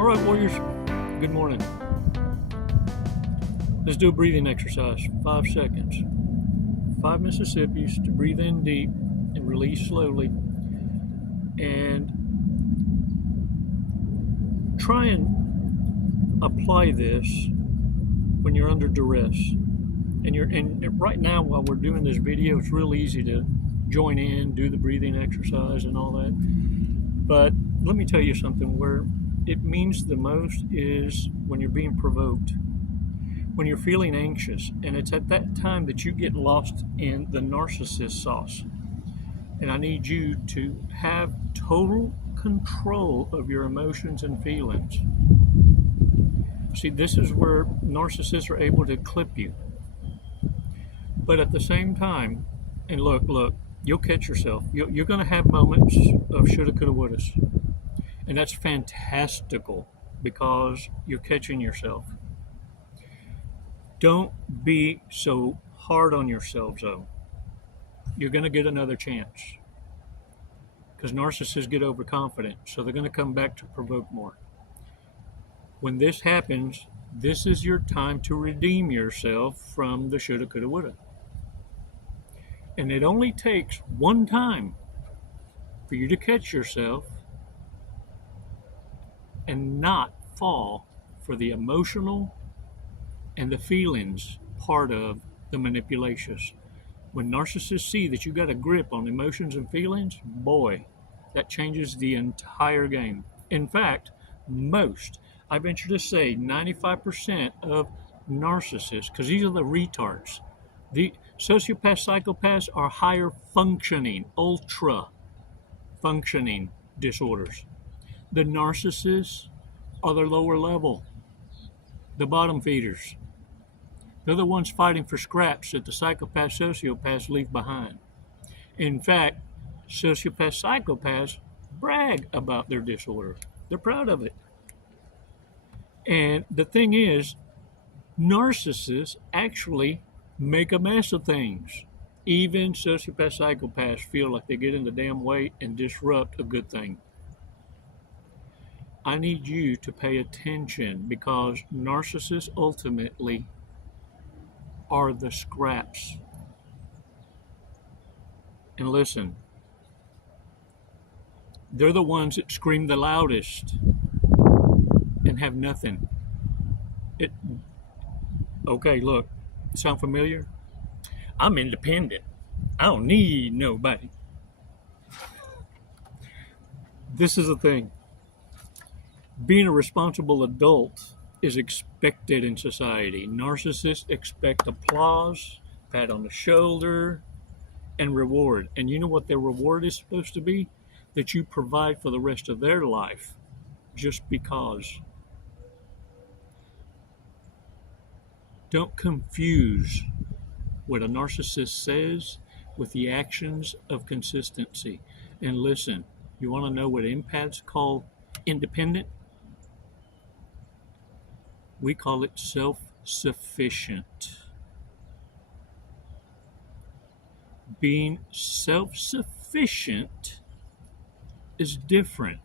All right, warriors, good morning. Let's do a breathing exercise, 5 seconds. 5 Mississippis to breathe in deep and release slowly. And try and apply this when you're under duress. And right now, while we're doing this video, it's real easy to join in, do the breathing exercise and all that. But let me tell you something, where it means the most is when you're being provoked, when you're feeling anxious, and it's at that time that you get lost in the narcissist sauce. And I need you to have total control of your emotions and feelings. See, this is where narcissists are able to clip you. But at the same time, and look, you'll catch yourself. You're going to have moments of shoulda, coulda, wouldas. And that's fantastical because you're catching yourself. Don't be so hard on yourself, though. You're going to get another chance. Because narcissists get overconfident, so they're going to come back to provoke more. When this happens, this is your time to redeem yourself from the shoulda, coulda, woulda. And it only takes one time for you to catch yourself and not fall for the emotional and the feelings part of the manipulations. When narcissists see that you got a grip on emotions and feelings, boy, that changes the entire game. In fact, I venture to say 95% of narcissists, because these are the retards, the sociopaths, psychopaths are higher functioning, ultra functioning disorders. The narcissists are the lower level, the bottom feeders. They're the ones fighting for scraps that the psychopaths, sociopaths leave behind. In fact, sociopaths, psychopaths brag about their disorder. They're proud of it. And the thing is, narcissists actually make a mess of things. Even sociopaths, psychopaths feel like they get in the damn way and disrupt a good thing. I need you to pay attention because narcissists ultimately are the scraps. And listen, they're the ones that scream the loudest and have nothing. Okay, look, sound familiar? I'm independent. I don't need nobody. This is the thing. Being a responsible adult is expected in society. Narcissists expect applause, pat on the shoulder, and reward. And you know what their reward is supposed to be? That you provide for the rest of their life just because. Don't confuse what a narcissist says with the actions of consistency. And listen, you want to know what empaths call independent? We call it self-sufficient. Being self-sufficient is different.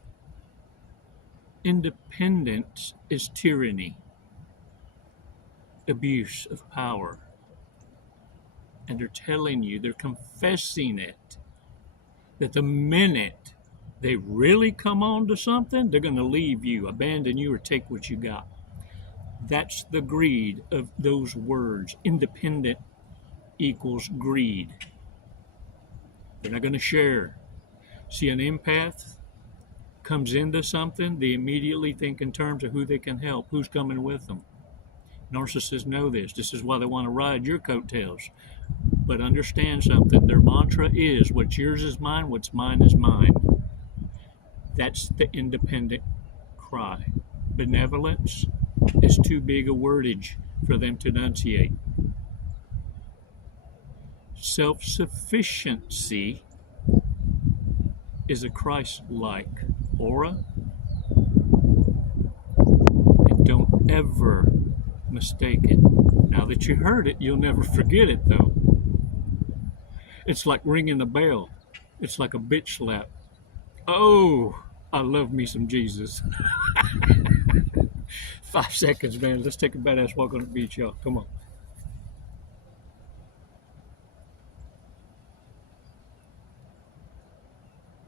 Independence is tyranny, abuse of power. And they're telling you, they're confessing it, that the minute they really come on to something, they're going to leave you, abandon you, or take what you got. That's the greed of those words. Independent equals greed. They're not going to share. See, an empath comes into something, they immediately think in terms of who they can help, who's coming with them. Narcissists know this. This is why they want to ride your coattails. But understand something. Their mantra is, what's yours is mine, what's mine is mine. That's the independent cry. Benevolence is too big a wordage for them to enunciate. Self-sufficiency is a Christ-like aura. And don't ever mistake it. Now that you heard it, you'll never forget it, though. It's like ringing a bell. It's like a bitch slap. Oh, I love me some Jesus. 5 seconds, man. Let's take a badass walk on the beach, y'all. Come on.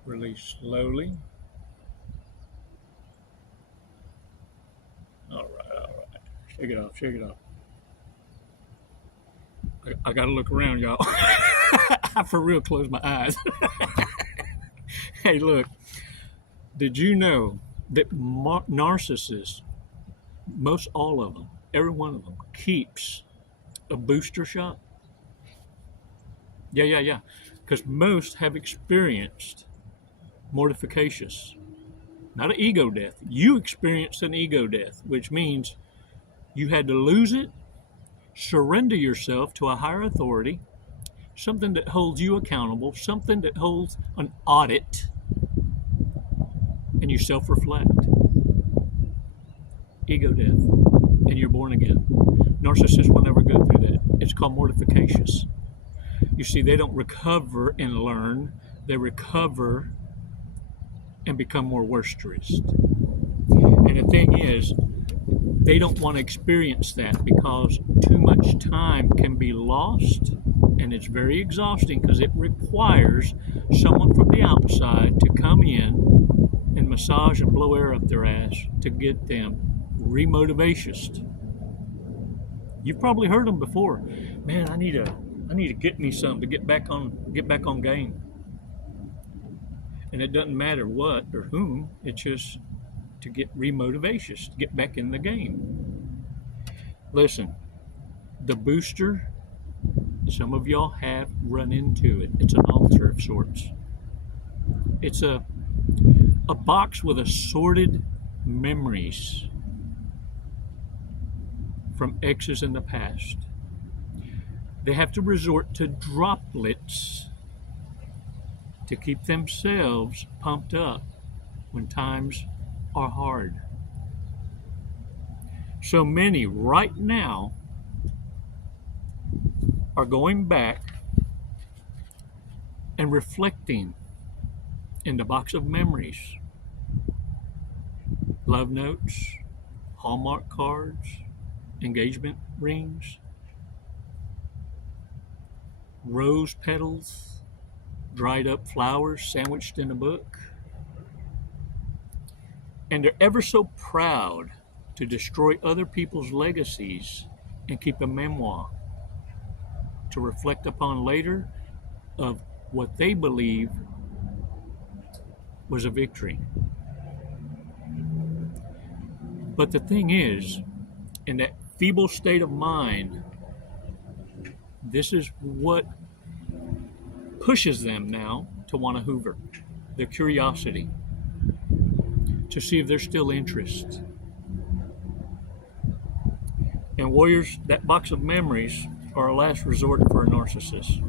Release slowly. All right, all right. Shake it off, shake it off. I gotta look around, y'all. I for real close my eyes. Hey, look. Did you know that narcissists, most all of them, every one of them, keeps a booster shot? Yeah. Because most have experienced mortifications, not an ego death. You experienced an ego death, which means you had to lose it, surrender yourself to a higher authority, something that holds you accountable, something that holds an audit, and you self-reflect. Ego death, and you're born again. Narcissists will never go through that. It's called mortifications. You see, they don't recover and learn. They recover and become more worsterous. And the thing is, they don't want to experience that because too much time can be lost, and it's very exhausting because it requires someone from the outside to come in and massage and blow air up their ass to get them remotivations. You've probably heard them before. Man, I need to get me something to get back on game. And it doesn't matter what or whom, it's just to get remotivations, to get back in the game. Listen, the booster, some of y'all have run into it. It's an altar of sorts. It's a box with assorted memories from exes in the past. They have to resort to droplets to keep themselves pumped up when times are hard. So many right now are going back and reflecting in the box of memories. Love notes, Hallmark cards, engagement rings, rose petals, dried up flowers sandwiched in a book. And they're ever so proud to destroy other people's legacies and keep a memoir to reflect upon later of what they believe was a victory. But the thing is, in that feeble state of mind, this is what pushes them now to want to hoover, their curiosity, to see if there's still interest. And warriors, that box of memories are a last resort for a narcissist.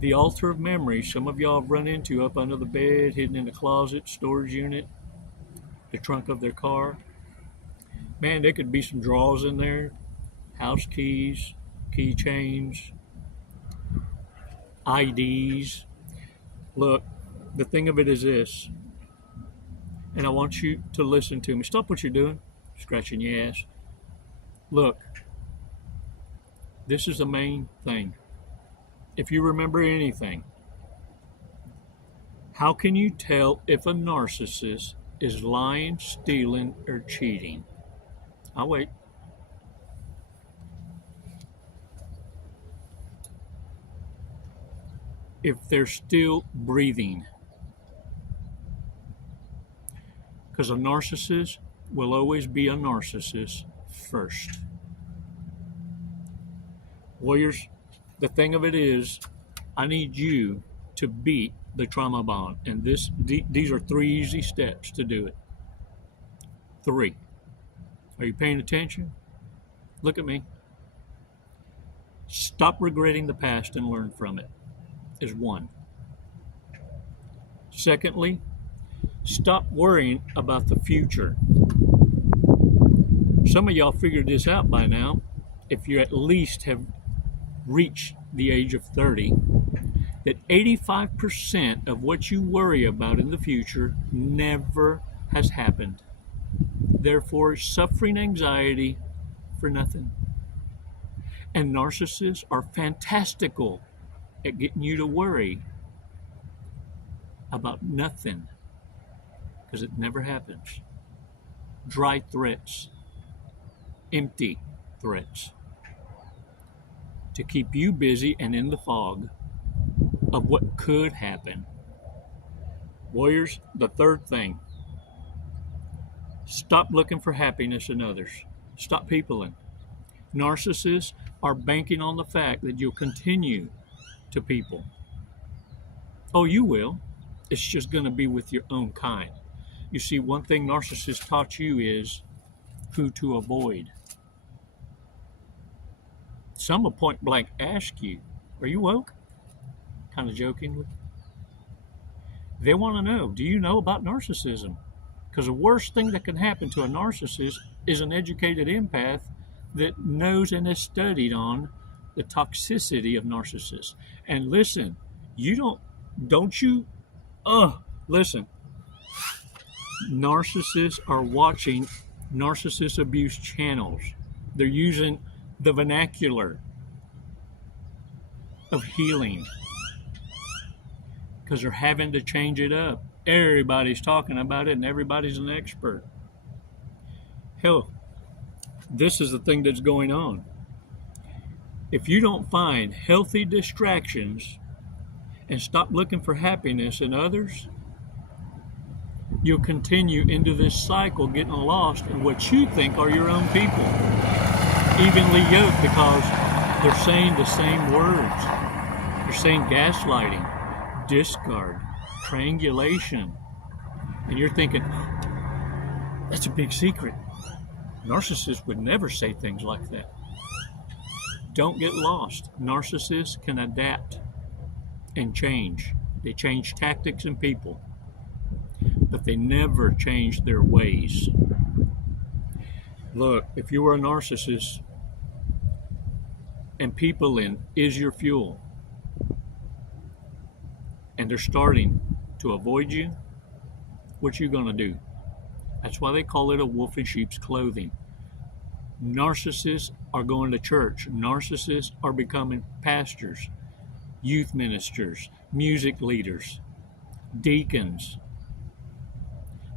The altar of memories, some of y'all have run into up under the bed, hidden in the closet, storage unit, the trunk of their car. Man, there could be some drawers in there, house keys, keychains, IDs. Look, the thing of it is this, and I want you to listen to me. Stop what you're doing, scratching your ass. Look, this is the main thing. If you remember anything, how can you tell if a narcissist is lying, stealing, or cheating? I'll wait. If they're still breathing. Because a narcissist will always be a narcissist first. Warriors, the thing of it is, I need you to beat the trauma bond. And these are 3 easy steps to do it. 3. Are you paying attention? Look at me. Stop regretting the past and learn from it, is 1. Secondly, stop worrying about the future. Some of y'all figured this out by now. If you at least have reached the age of 30, that 85% of what you worry about in the future never has happened. therefore suffering anxiety for nothing. And narcissists are fantastical at getting you to worry about nothing, because it never happens. Dry threats, empty threats, to keep you busy and in the fog of what could happen. Warriors, the third thing, stop looking for happiness in others. Stop peopling. Narcissists are banking on the fact that you'll continue to people. Oh, you will. It's just going to be with your own kind. You see, one thing narcissists taught you is who to avoid. Some will point blank ask you, are you woke? Kind of joking with. They want to know, do you know about narcissism? Because the worst thing that can happen to a narcissist is an educated empath that knows and has studied on the toxicity of narcissists. And listen, listen, narcissists are watching narcissist abuse channels. They're using the vernacular of healing because they're having to change it up. Everybody's talking about it and everybody's an expert. Hell, this is the thing that's going on. If you don't find healthy distractions and stop looking for happiness in others, you'll continue into this cycle getting lost in what you think are your own people, evenly yoked, because they're saying the same words. They're saying gaslighting, discard, triangulation, and you're thinking, that's a big secret. Narcissists would never say things like that. Don't get lost. Narcissists can adapt and change. They change tactics and people, but they never change their ways. Look, if you are a narcissist and people in is your fuel, and they're starting to avoid you, what you gonna do? That's why they call it a wolf in sheep's clothing. Narcissists are going to church. Narcissists are becoming pastors, youth ministers, music leaders, deacons.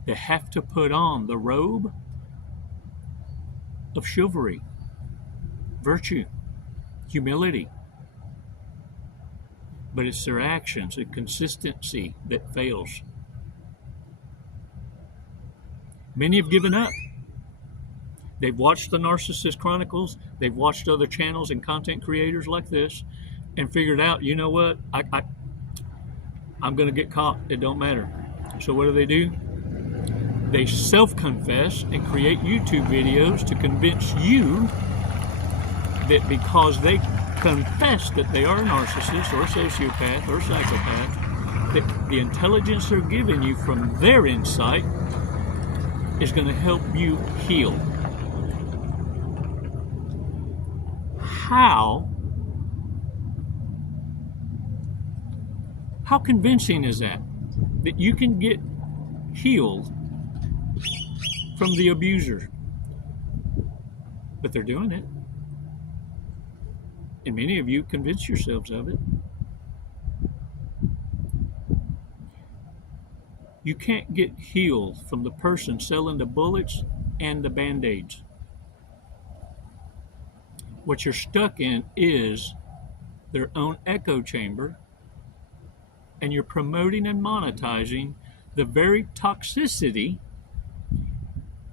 They have to put on the robe of chivalry, virtue, humility. But it's their actions and consistency that fails. Many have given up. They've watched the Narcissist Chronicles, they've watched other channels and content creators like this, and figured out, you know what, I'm going to get caught. It don't matter. So what do? They self-confess and create YouTube videos to convince you that because they confess that they are a narcissist or a sociopath or a psychopath, that the intelligence they're giving you from their insight is going to help you heal. How convincing is that? That you can get healed from the abuser. But they're doing it. And many of you convince yourselves of it. You can't get healed from the person selling the bullets and the band-aids. What you're stuck in is their own echo chamber, and you're promoting and monetizing the very toxicity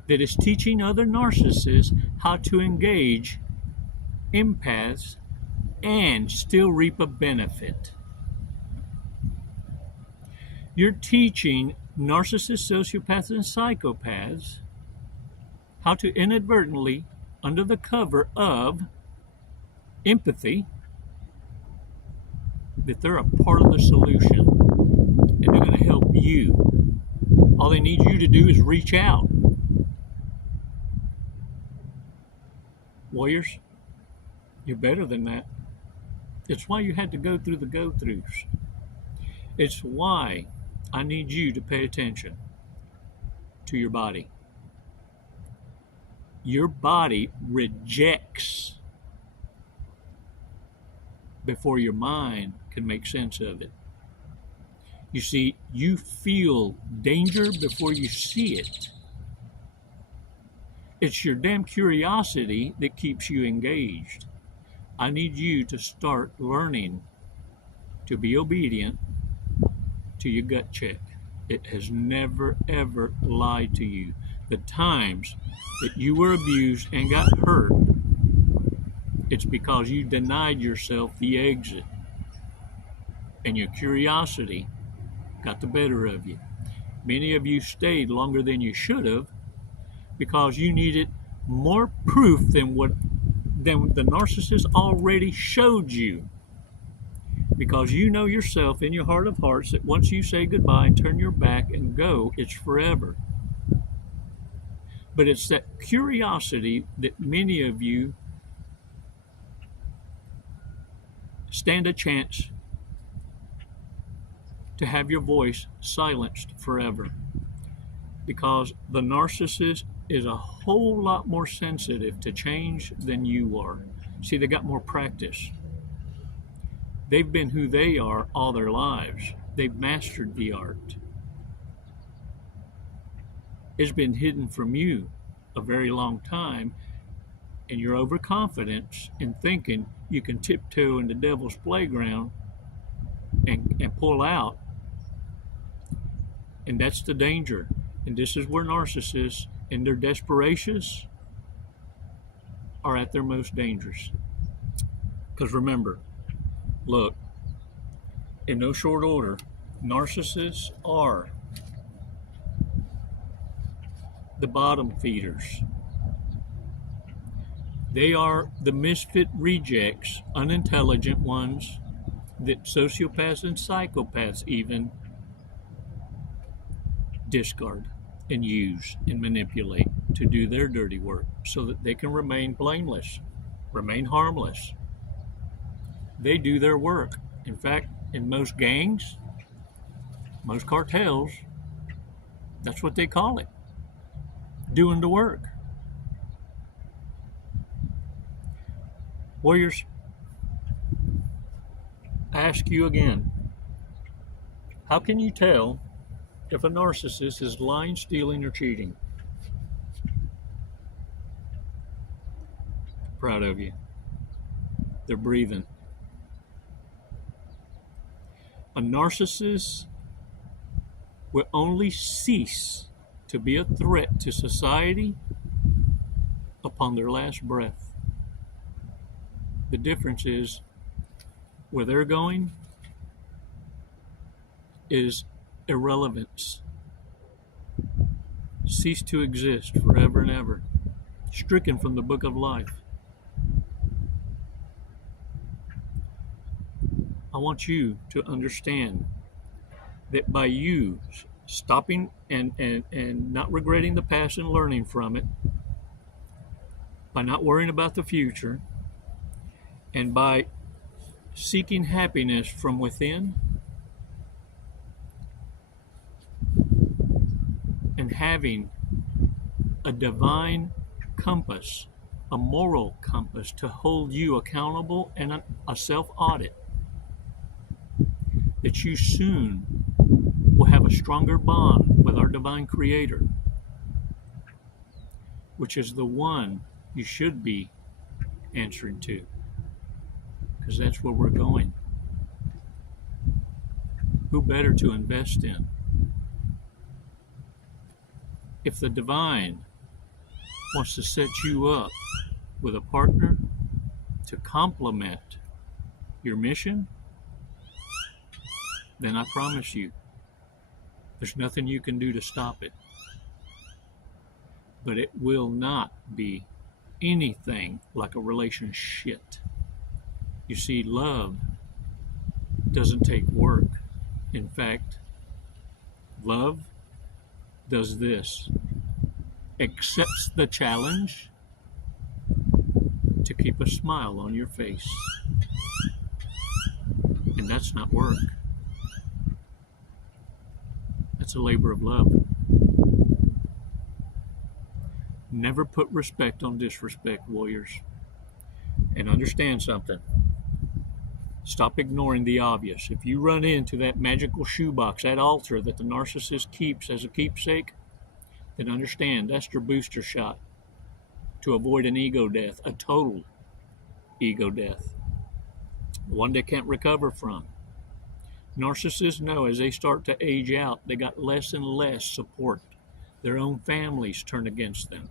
that is teaching other narcissists how to engage empaths and still reap a benefit. You're teaching narcissists, sociopaths, and psychopaths how to inadvertently, under the cover of empathy, that they're a part of the solution and they're going to help you. All they need you to do is reach out. Warriors, you're better than that. It's why you had to go through the go-throughs. It's why I need you to pay attention to your body. Your body rejects before your mind can make sense of it. You see, you feel danger before you see it. It's your damn curiosity that keeps you engaged. I need you to start learning to be obedient to your gut check. It has never, ever lied to you. The times that you were abused and got hurt, it's because you denied yourself the exit. And your curiosity got the better of you. Many of you stayed longer than you should have because you needed more proof than the narcissist already showed you. Because you know yourself in your heart of hearts that once you say goodbye and turn your back and go, it's forever. But it's that curiosity that many of you stand a chance to have your voice silenced forever. Because the narcissist is a whole lot more sensitive to change than you are. See, they got more practice. They've been who they are all their lives. They've mastered the art. It's been hidden from you a very long time, and your overconfidence in thinking you can tiptoe in the devil's playground and pull out. And that's the danger. And this is where narcissists, in their desperations, are at their most dangerous. Because remember, look, in no short order, narcissists are the bottom feeders. They are the misfit rejects, unintelligent ones that sociopaths and psychopaths even discard and use and manipulate to do their dirty work so that they can remain blameless, remain harmless. They do their work. In fact, in most gangs, most cartels, that's what they call it, doing the work. Warriors, I ask you again, how can you tell if a narcissist is lying, stealing, or cheating? Proud of you. They're breathing. A narcissist will only cease to be a threat to society upon their last breath. The difference is where they're going is irrelevance. Cease to exist forever and ever. Stricken from the book of life. I want you to understand that by you stopping and not regretting the past and learning from it, by not worrying about the future, and by seeking happiness from within, and having a divine compass, a moral compass to hold you accountable and a self-audit, that you soon will have a stronger bond with our divine creator, which is the one you should be answering to, because that's where we're going. Who better to invest in? If the divine wants to set you up with a partner to complement your mission, then I promise you, there's nothing you can do to stop it. But it will not be anything like a relationship. You see, love doesn't take work. In fact, love does this: accepts the challenge to keep a smile on your face. And that's not work. That's a labor of love. Never put respect on disrespect, warriors. And understand something. Stop ignoring the obvious. If you run into that magical shoebox, that altar that the narcissist keeps as a keepsake, then understand that's your booster shot to avoid an ego death, a total ego death, one they can't recover from. Narcissists know as they start to age out, they got less and less support. Their own families turn against them.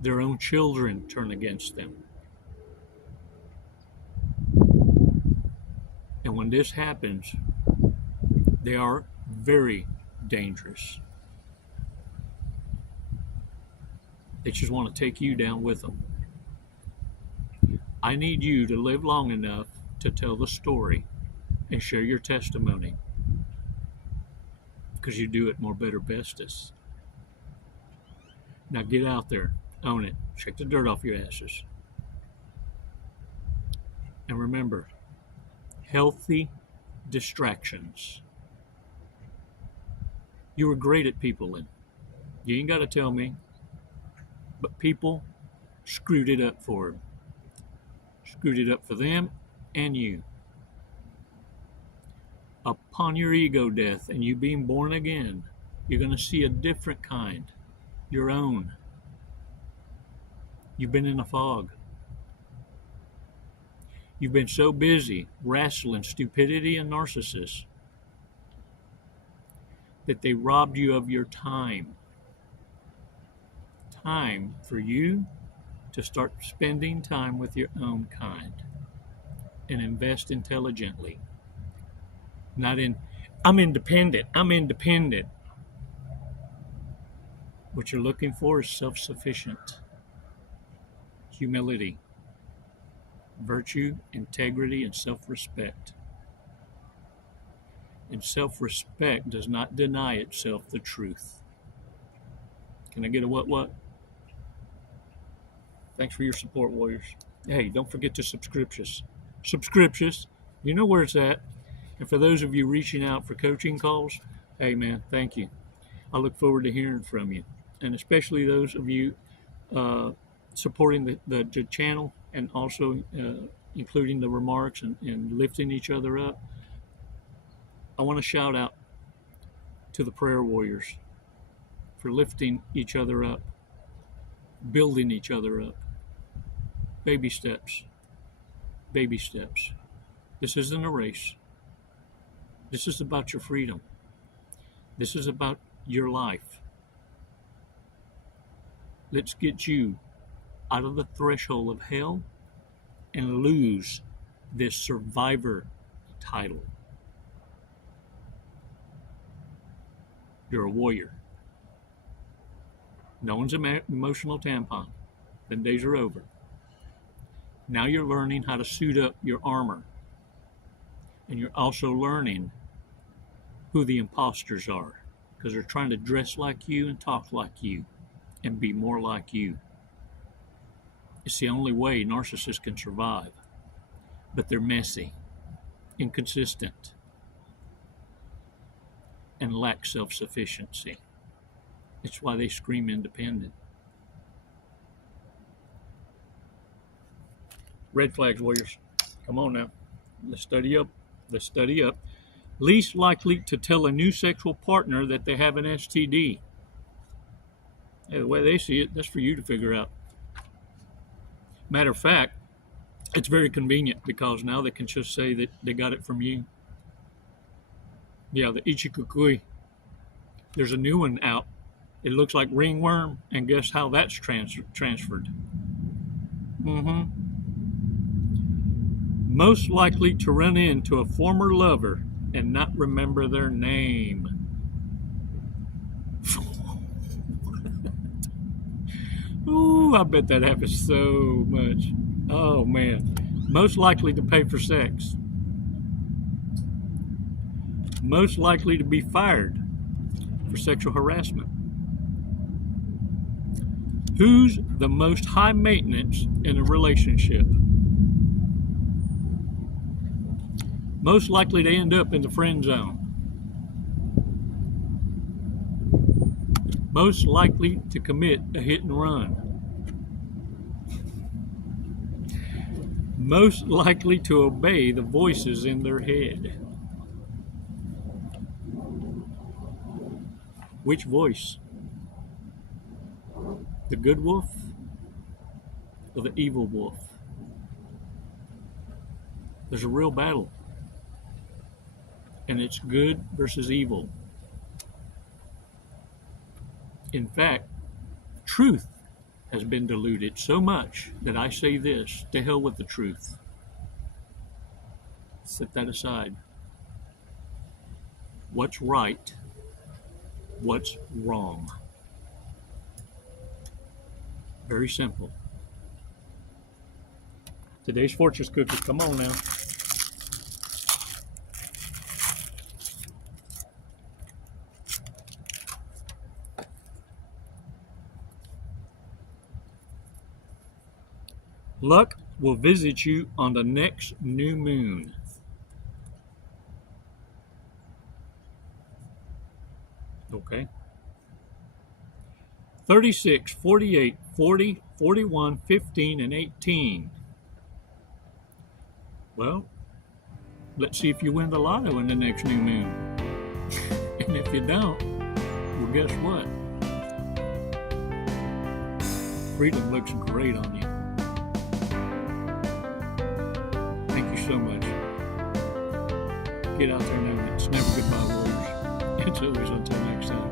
Their own children turn against them. And when this happens, they are very dangerous. They just want to take you down with them. I need you to live long enough to tell the story and share your testimony, because you do it more better bestest. Now get out there, own it, shake the dirt off your asses. And remember, healthy distractions. You were great at peopling. You ain't got to tell me, but people screwed it up for them. Screwed it up for them and you. Upon your ego death and you being born again, you're going to see a different kind, your own. You've been in a fog. You've been so busy wrestling stupidity and narcissists that they robbed you of your time. Time for you to start spending time with your own kind and invest intelligently. Not in, I'm independent. What you're looking for is self-sufficient, humility, virtue, integrity, and self-respect. And self-respect does not deny itself the truth. Can I get a what? Thanks for your support, warriors. Hey, don't forget to subscribe. You know where it's at. And for those of you reaching out for coaching calls, hey man, thank you. I look forward to hearing from you. And especially those of you supporting the channel and also including the remarks and lifting each other up. I want to shout out to the prayer warriors for lifting each other up, building each other up. Baby steps. Baby steps. This isn't a race. This is about your freedom. This is about your life. Let's get you out of the threshold of hell and lose this survivor title. You're a warrior. No one's an emotional tampon. The days are over. Now you're learning how to suit up your armor. And you're also learning who the imposters are, because they're trying to dress like you and talk like you and be more like you. It's the only way narcissists can survive. But they're messy, inconsistent, and lack self-sufficiency. It's why they scream independent. Red flags, warriors. Come on now. Let's study up. Least likely to tell a new sexual partner that they have an STD. Hey, the way they see it, that's for you to figure out. Matter of fact, it's very convenient because now they can just say that they got it from you. Yeah, the Ichikukui. There's a new one out. It looks like ringworm, and guess how that's transferred? Most likely to run into a former lover and not remember their name. Ooh, I bet that happens so much. Oh man. Most likely to pay for sex. Most likely to be fired for sexual harassment. Who's the most high maintenance in a relationship? Most likely to end up in the friend zone. most likely to commit a hit and run, most likely to obey the voices in their head. Which voice? The good wolf or the evil wolf? There's a real battle, and it's good versus evil. In fact, truth has been diluted so much that I say this: to hell with the truth. Set that aside. What's right? What's wrong? Very simple. Today's fortune cookie. Come on now. Luck will visit you on the next new moon. Okay. 36, 48, 40, 41, 15, and 18. Well, let's see if you win the lotto in the next new moon. And if you don't, well, guess what? Freedom looks great on you. Thank you so much. Get out there now. It's never goodbye, warriors. It's always until next time.